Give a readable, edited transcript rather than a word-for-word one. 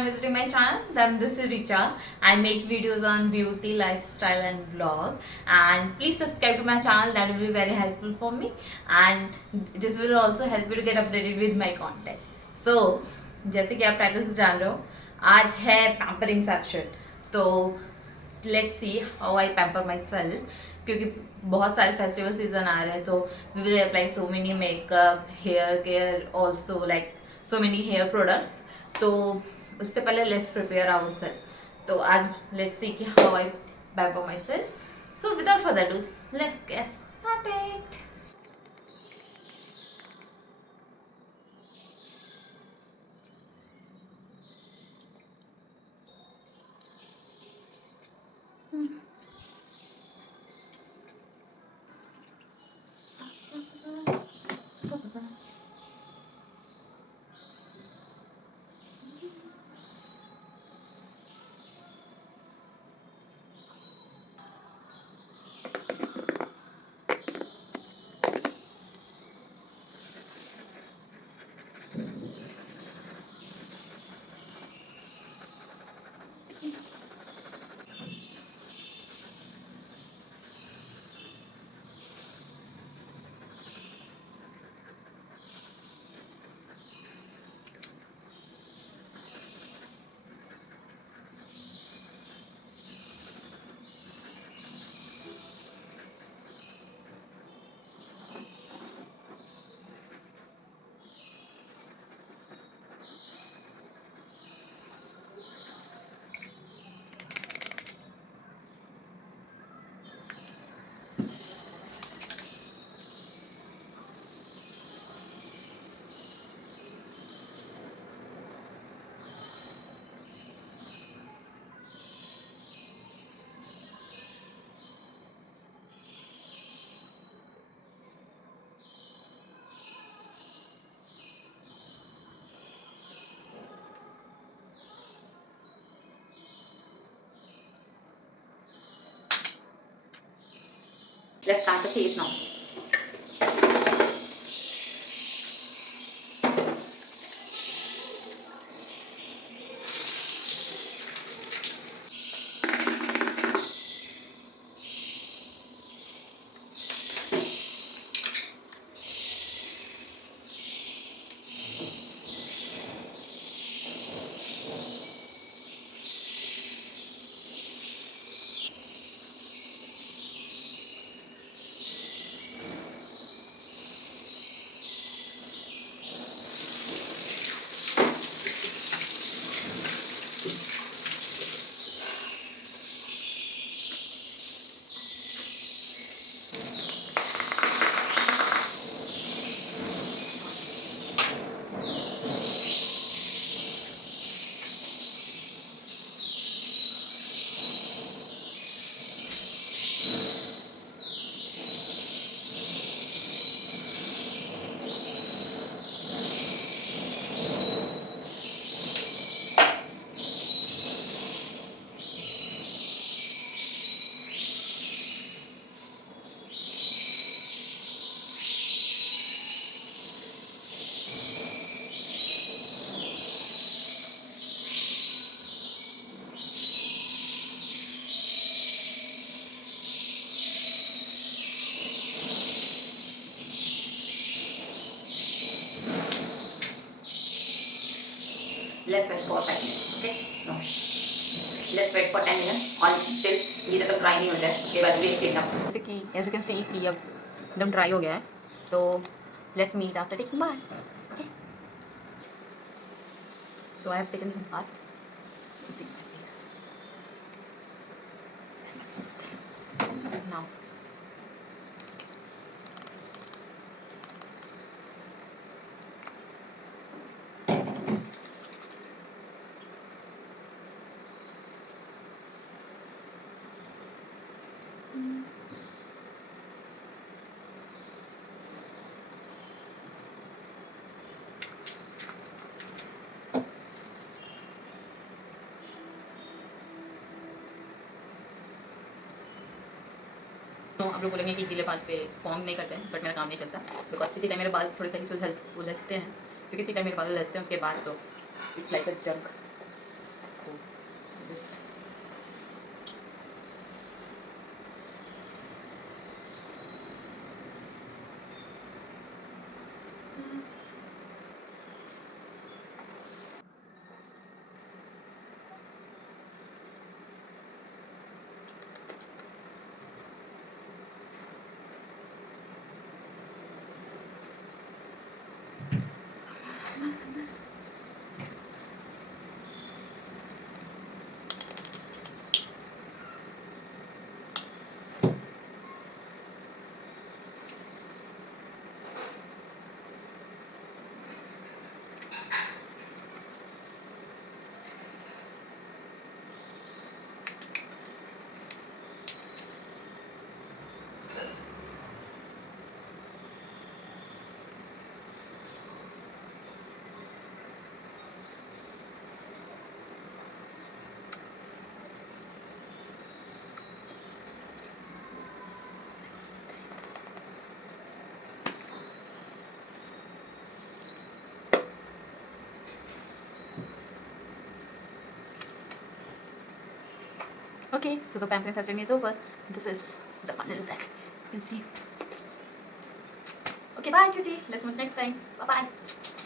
time visiting my channel, then this is Richa. I make videos on beauty, lifestyle and vlog, and please subscribe to my channel, that will be very helpful for me, and this will also help you to get updated with my content. So जैसे कि आप टाइटल से जान रहे हो, आज है pampering section. तो let's see how I pamper myself, क्योंकि बहुत सारे फेस्टिवल सीजन आ रहे हैं. तो we will apply so many makeup, hair care, also like so many hair products. तो उससे पहले लेट्स प्रिपेयर आवर सेल्फ. तो आज लेट्स सी कि how I pamper my self. So without further do, let's get started. Let's start the face now. Let's wait for 5 minutes. Okay? No. Let's wait for 10 minutes until ये जब तक ड्राई नहीं हो जाए, उसके बाद we'll clean up. जैसे कि as you can see कि अब एकदम ड्राई हो गया है. तो let's meet after taking bath. Okay? So I have taken some bath. See my face. Yes. Now. तो आप लोग बोलेंगे कि गीले बाल पे फॉर्म नहीं करते हैं, बट मेरा काम नहीं चलता बिकॉज किसी टाइम मेरे बाल थोड़े से उलझते हैं, तो किसी टाइम मेरे बाल उलझते हैं उसके बाद तो इट्स लाइक अ जंक. आपको just okay, so the pampering session is over. This is the final result. You can see. Okay, bye cutie. Let's meet next time. Bye bye.